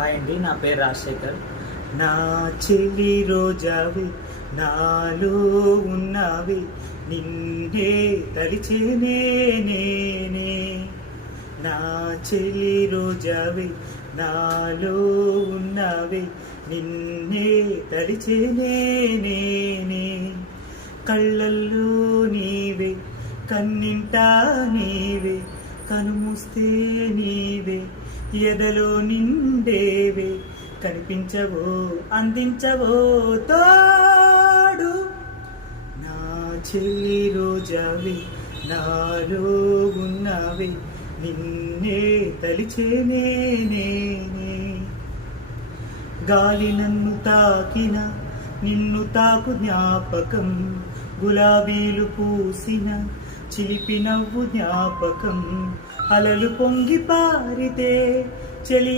Hi అండి, నా పేరు రాజశేఖర్. నా చెల్లి రోజావి, నాలో ఉన్నావి, నిన్నే తలిచేనే నేనే. నా చెల్లి రోజావి, నాలో ఉన్నావి, నిన్నే తలిచేనే నేనే. కళ్ళల్లో నీవే, కన్నింటా నీవే, కనుమూస్తే నీవే, ఎదలో నిండేవే, కనిపించవో అందించవో తోడు. నా చెల్లి రోజావి, నాలో ఉన్నావి, నిన్నే తలిచేనే నేనే. గాలి నన్ను తాకిన, నిన్ను తాకు జ్ఞాపకం, గులాబీలు పూసిన చిలిపి నవ్వు జ్ఞాపకం, అలలు పొంగి పారితే చెలి